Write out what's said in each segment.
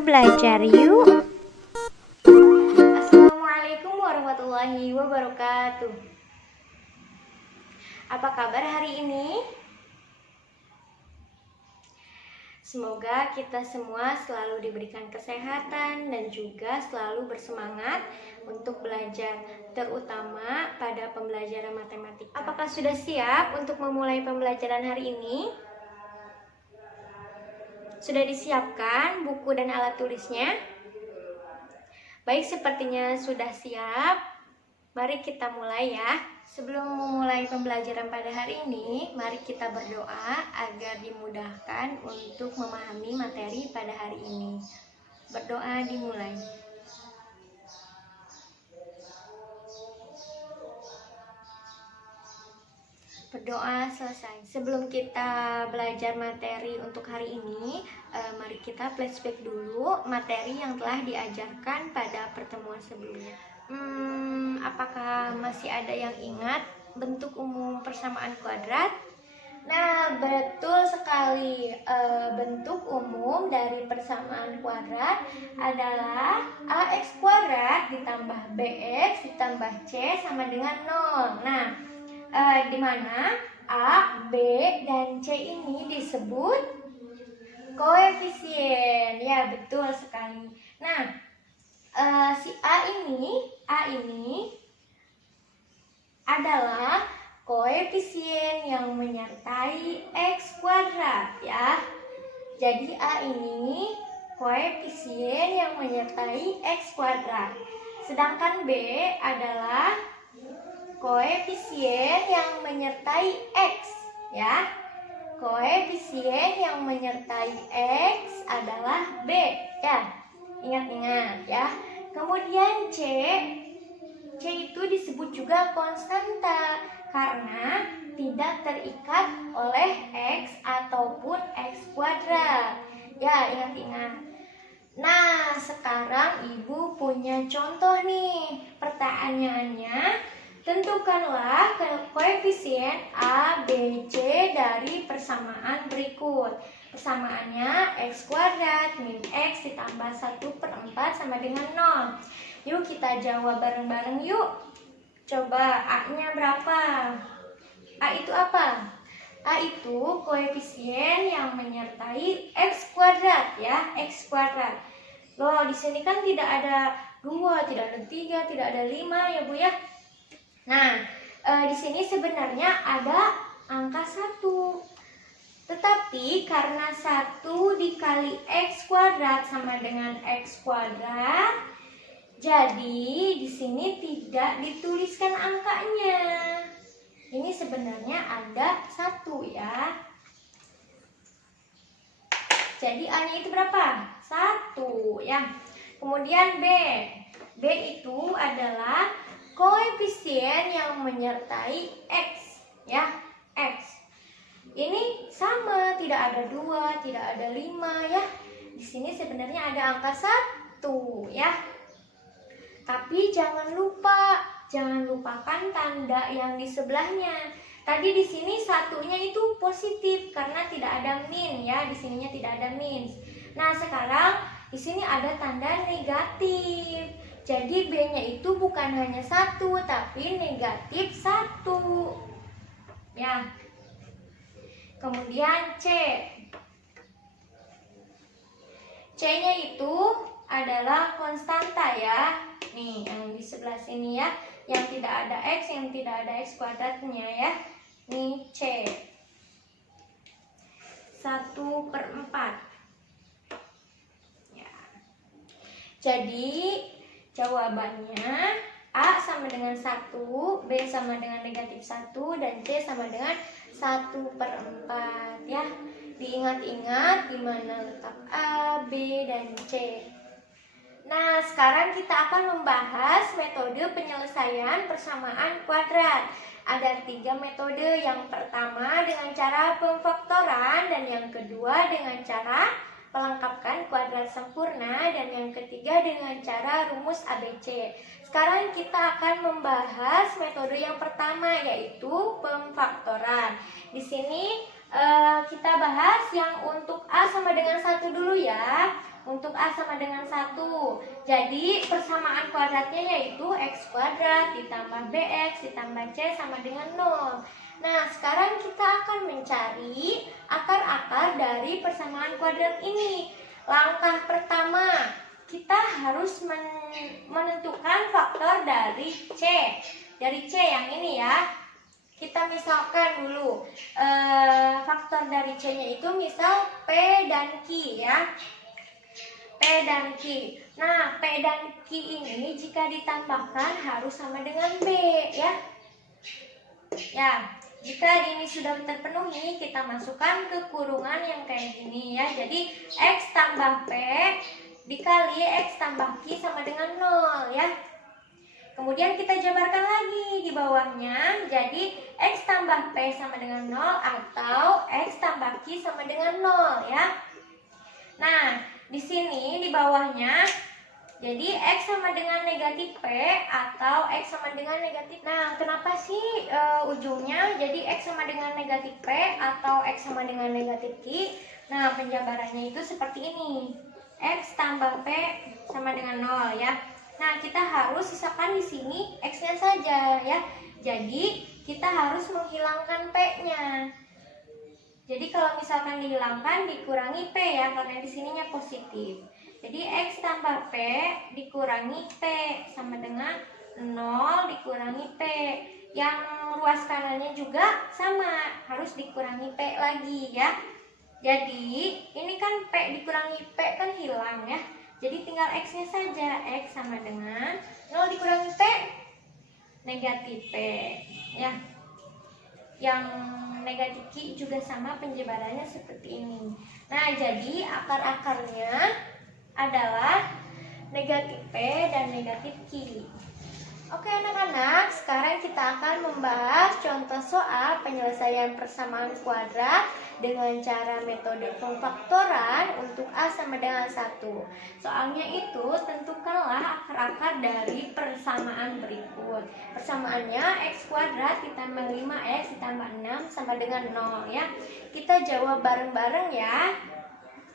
Yuk belajar yuk. Assalamualaikum warahmatullahi wabarakatuh. Apa kabar hari ini? Semoga kita semua selalu diberikan kesehatan dan juga selalu bersemangat untuk belajar, terutama pada pembelajaran matematika. Apakah sudah siap untuk memulai pembelajaran hari ini? Sudah disiapkan buku dan alat tulisnya? Baik, sepertinya sudah siap. Mari kita mulai ya. Sebelum memulai pembelajaran pada hari ini, mari kita berdoa agar dimudahkan untuk memahami materi pada hari ini. Berdoa dimulai. Berdoa selesai. Sebelum kita belajar materi untuk hari ini, mari kita flashback dulu materi yang telah diajarkan pada pertemuan sebelumnya. Apakah masih ada yang ingat bentuk umum persamaan kuadrat? Nah, betul sekali. Bentuk umum dari persamaan kuadrat adalah ax kuadrat ditambah bx ditambah c sama dengan 0. Nah, di mana A, B, dan C ini disebut koefisien. Ya, betul sekali. Nah, si A ini adalah koefisien yang menyertai X kuadrat ya. Jadi A ini koefisien yang menyertai X kuadrat. Sedangkan B adalah koefisien yang menyertai X ya. Koefisien yang menyertai X adalah B ya. Ingat-ingat ya. Kemudian C itu disebut juga konstanta karena tidak terikat oleh X ataupun X kuadrat. Ya, ingat-ingat. Nah, sekarang Ibu punya contoh nih. Pertanyaannya, tentukanlah koefisien A, B, C dari persamaan berikut. Persamaannya X kuadrat min X ditambah 1/4 sama dengan 0. Yuk kita jawab bareng-bareng yuk. Coba A-nya berapa? A itu apa? A itu koefisien yang menyertai X kuadrat ya, X kuadrat. Loh, di sini kan tidak ada 2, tidak ada 3, tidak ada 5 ya Bu ya. Nah, di sini sebenarnya ada angka 1. Tetapi karena 1 dikali X kuadrat sama dengan X kuadrat, jadi di sini tidak dituliskan angkanya. Ini sebenarnya ada 1 ya. Jadi A-nya itu berapa? 1 ya. Kemudian B. B itu adalah koefisien yang menyertai X ya, X. Ini sama, tidak ada 2, tidak ada 5 ya. Di sini sebenarnya ada angka 1 ya. Tapi jangan lupakan tanda yang di sebelahnya. Tadi di sini satunya itu positif karena tidak ada min ya, di sininya tidak ada min. Nah, sekarang di sini ada tanda negatif. Jadi B-nya itu bukan hanya 1 tapi negatif 1. Ya. Kemudian C. C-nya itu adalah konstanta ya. Nih, yang di sebelah sini ya, yang tidak ada X, yang tidak ada X kuadratnya ya. Nih C. 1/4. Ya. Jadi jawabannya A sama dengan 1, B sama dengan negatif 1, dan C sama dengan 1/4 ya. Diingat-ingat di mana letak A, B, dan C. Nah, sekarang kita akan membahas metode penyelesaian persamaan kuadrat. Ada 3 metode. Yang pertama dengan cara pemfaktoran, dan yang kedua dengan cara melengkapkan kuadrat sempurna, dan yang ketiga dengan cara rumus ABC. Sekarang kita akan membahas metode yang pertama, yaitu pemfaktoran. Di sini kita bahas yang untuk A sama dengan 1 dulu ya. Untuk Untuk A sama dengan 1. Jadi persamaan kuadratnya yaitu X kuadrat ditambah BX ditambah C sama dengan 0. Nah, sekarang kita akan mencari akar-akar dari persamaan kuadrat ini. Langkah pertama, kita harus menentukan faktor dari C. Dari C yang ini ya. Kita misalkan dulu faktor dari C-nya itu misal P dan Q ya. P dan Q. Nah, P dan Q ini jika ditambahkan harus sama dengan B ya. Ya, jika ini sudah terpenuhi, kita masukkan ke kurungan yang kayak gini ya. Jadi X tambah P dikali X tambah Q sama dengan 0 ya. Kemudian kita jabarkan lagi di bawahnya. Jadi X tambah P sama dengan 0 atau X tambah Q sama dengan 0 ya. Nah, di sini di bawahnya jadi X sama dengan negatif P atau X sama dengan negatif. Nah, kenapa sih ujungnya jadi X sama dengan negatif P atau X sama dengan negatif Q? Nah, penjabarannya itu seperti ini. X tambah P sama dengan 0 ya. Nah, kita harus sisakan di sini X-nya saja ya. Jadi, kita harus menghilangkan P-nya. Jadi, kalau misalkan dihilangkan dikurangi P ya, karena di sininya positif. Jadi, X tambah P dikurangi P sama dengan 0 dikurangi P. Yang ruas kanannya juga sama, harus dikurangi P lagi ya. Jadi, ini kan P dikurangi P kan hilang ya. Jadi tinggal X-nya saja. X sama dengan 0 dikurangi P, negatif P ya. Yang negatif Q juga sama penjabarannya seperti ini. Nah, jadi akar-akarnya adalah negatif P dan negatif Q. Oke anak-anak, sekarang kita akan membahas contoh soal penyelesaian persamaan kuadrat dengan cara metode pemfaktoran untuk A sama dengan 1. Soalnya itu, tentukanlah akar-akar dari persamaan berikut. Persamaannya X kuadrat ditambah 5X ditambah 6 sama dengan 0 ya. Kita jawab bareng-bareng ya.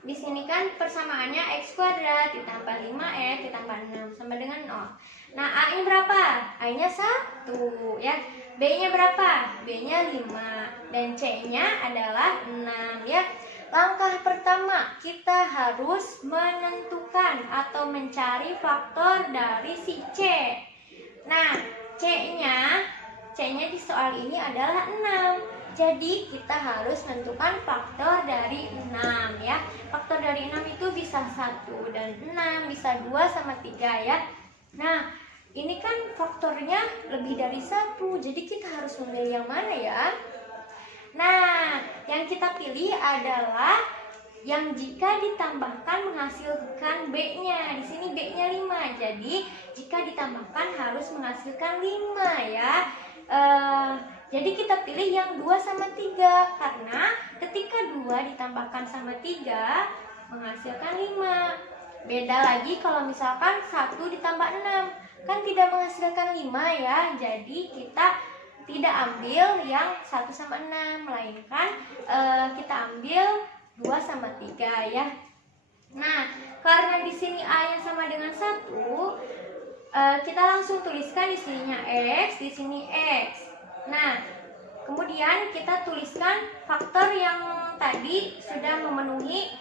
Di sini kan persamaannya X kuadrat ditambah 5X ditambah 6 sama dengan 0. Nah, A-nya berapa? A-nya 1 ya. B-nya berapa? B-nya 5. Dan C-nya adalah 6 ya. Langkah pertama, kita harus menentukan atau mencari faktor dari si C. Nah, C-nya di soal ini adalah 6. Jadi kita harus menentukan faktor dari 6 ya. Faktor dari 6 itu bisa 1 dan 6, bisa 2 sama 3 ya. Nah, ini kan faktornya lebih dari 1, jadi kita harus memilih yang mana ya? Nah, yang kita pilih adalah yang jika ditambahkan menghasilkan B-nya. Di sini B-nya 5, jadi jika ditambahkan harus menghasilkan 5 ya. Jadi kita pilih yang 2 sama 3, karena ketika 2 ditambahkan sama 3 menghasilkan 5. Beda lagi kalau misalkan 1 ditambah 6, kan tidak menghasilkan 5 ya. Jadi kita tidak ambil yang 1 sama 6, melainkan kita ambil 2 sama 3 ya. Nah, karena di sini A-nya sama dengan 1, kita langsung tuliskan di sininya X, di sini X. Nah, kemudian kita tuliskan faktor yang tadi sudah memenuhi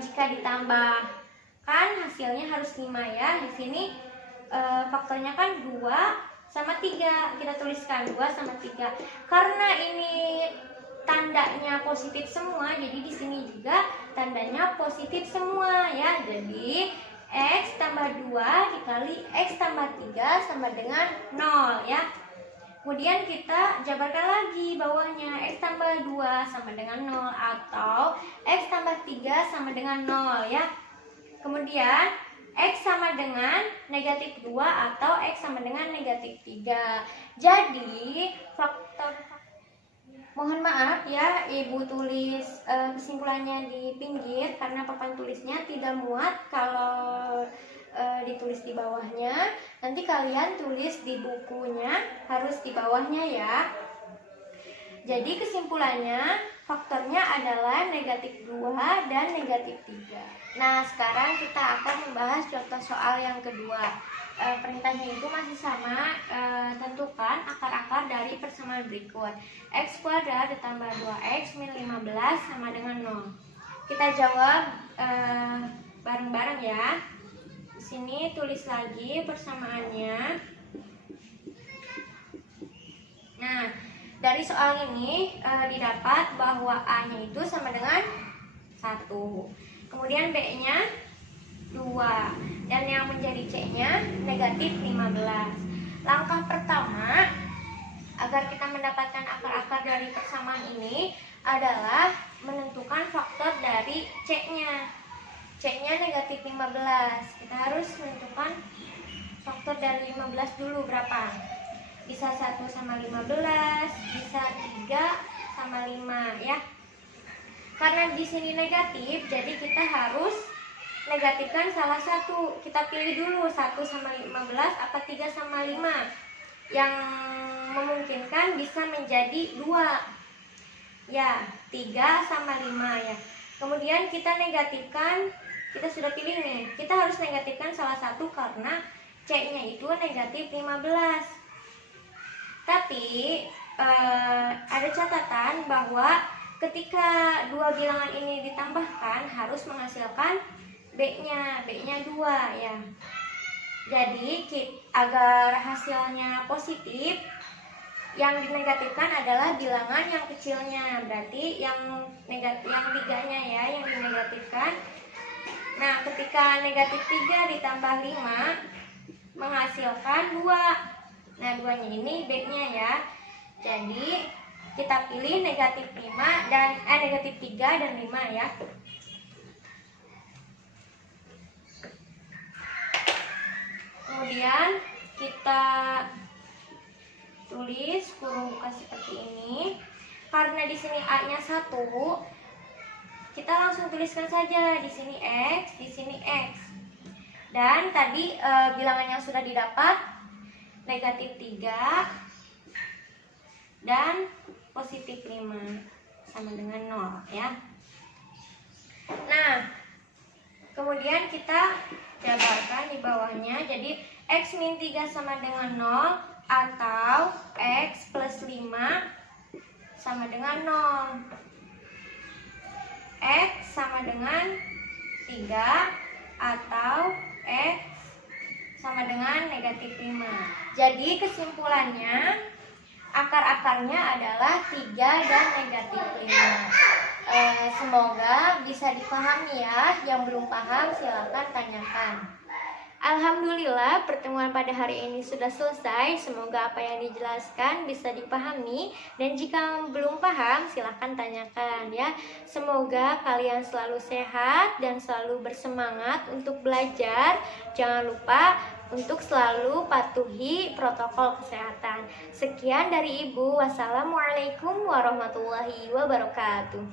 jika ditambah. Kan hasilnya harus 5 ya. Di sini faktornya kan 2 sama 3. Kita tuliskan 2 sama 3. Karena ini tandanya positif semua, jadi di sini juga tandanya positif semua ya. Jadi X tambah 2 dikali X tambah 3 sama dengan 0 ya. Kemudian kita jabarkan lagi bawahnya. X tambah 2 sama dengan 0 atau X tambah 3 sama dengan 0 ya. Kemudian X sama dengan negatif 2 atau X sama dengan negatif 3. Jadi faktor, mohon maaf ya Ibu tulis kesimpulannya di pinggir karena papan tulisnya tidak muat kalau ditulis di bawahnya. Nanti kalian tulis di bukunya harus di bawahnya ya. Jadi kesimpulannya faktornya adalah negatif 2 dan negatif 3. Nah, sekarang kita akan membahas contoh soal yang kedua. Perintahnya itu masih sama, tentukan akar-akar dari persamaan berikut. X kuadrat ditambah 2x min 15 sama dengan 0. Kita jawab bareng-bareng ya. Di sini tulis lagi persamaannya. Nah, dari soal ini didapat bahwa A-nya itu sama dengan 1. Kemudian B-nya 2. Dan yang menjadi C-nya negatif 15. Langkah pertama agar kita mendapatkan akar-akar dari persamaan ini adalah menentukan faktor dari C-nya. C-nya negatif 15. Kita harus menentukan faktor dari 15 dulu berapa. Bisa 1 sama 15, bisa 3 sama 5 ya. Karena di sini negatif, jadi kita harus negatifkan salah satu. Kita pilih dulu 1 sama 15 apa 3 sama 5 yang memungkinkan bisa menjadi 2 ya, 3 sama 5 ya. Kemudian kita negatifkan, kita sudah pilih nih, kita harus negatifkan salah satu karena C nya itu negatif 15. Tapi ada catatan bahwa ketika dua bilangan ini ditambahkan harus menghasilkan B-nya 2 ya. Jadi agar hasilnya positif, yang dinegatifkan adalah bilangan yang kecilnya, berarti yang tiganya ya yang dinegatifkan. Nah, ketika negatif 3 ditambah 5 menghasilkan 2. Nah, 2-nya ini B-nya ya. Jadi kita pilih negatif 5 dan negatif 3 dan 5 ya. Kemudian kita tulis kurung buka seperti ini. Karena di sini A-nya 1, kita langsung tuliskan saja di sini X, di sini X. Dan tadi bilangan yang sudah didapat negatif 3 dan positif 5 sama dengan 0 ya. Nah, kemudian kita jabarkan di bawahnya. Jadi X min 3 sama dengan 0 atau X plus 5 sama dengan 0. X sama dengan 3 atau X sama dengan negatif 5. Jadi kesimpulannya akar-akarnya adalah 3 dan negatif 5. Semoga bisa dipahami ya. Yang belum paham silakan tanyakan. Alhamdulillah pertemuan pada hari ini sudah selesai. Semoga apa yang dijelaskan bisa dipahami. Dan jika belum paham silakan tanyakan ya. Semoga kalian selalu sehat dan selalu bersemangat untuk belajar. Jangan lupa untuk selalu patuhi protokol kesehatan. Sekian dari Ibu. Wassalamualaikum warahmatullahi wabarakatuh.